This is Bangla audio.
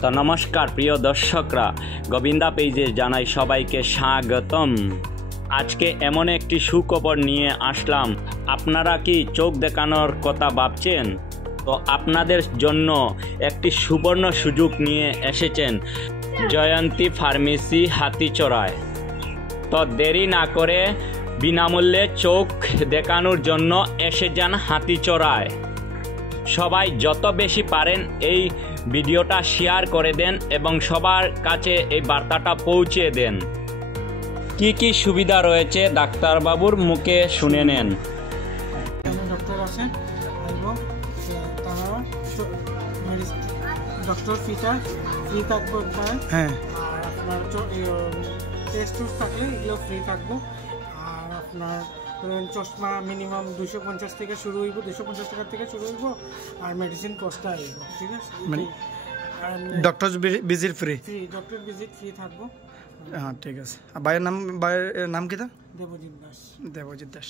তো নমস্কার প্রিয় দর্শকরা, গোবিন্দা পেজে জানাই সবাইকে স্বাগতম। আজকে এমন একটি সুখবর নিয়ে আসলাম। আপনারা কি চোখ দেখানোর কথা ভাবছেন? তো আপনাদের জন্য একটি সুবর্ণ সুযোগ নিয়ে এসেছেন জয়ন্তী ফার্মেসি হাতিচড়ায়। তো দেরি না করে বিনামূল্যে চোখ দেখানোর জন্য এসে যান হাতিচড়ায়। সবাই যত বেশি পারেন এই ভিডিওটা শেয়ার করে দেন এবং সবার কাছে এই বার্তাটা পৌঁছে দেন। কি কি সুবিধা রয়েছে ডাক্তারবাবুর মুখে শুনে নেন। ডক্টর আছেন এবং তারা ডক্টর ফ্রি থাকবো একবার। হ্যাঁ, আর আপনার টেস্ট থাকলে এগুলো ফ্রি থাকবো। আর আপনার চশমা মিনিমাম 250 থেকে শুরু হইব, 250 টাকা থেকে শুরু হইব। আর মেডিসিন কস্টটা হইব, ঠিক আছে? মানে doctor visit free doctor visit free থাকবো। হ্যাঁ, ঠিক আছে। ভাইয়ের নাম কি? দেবজিৎ দাস।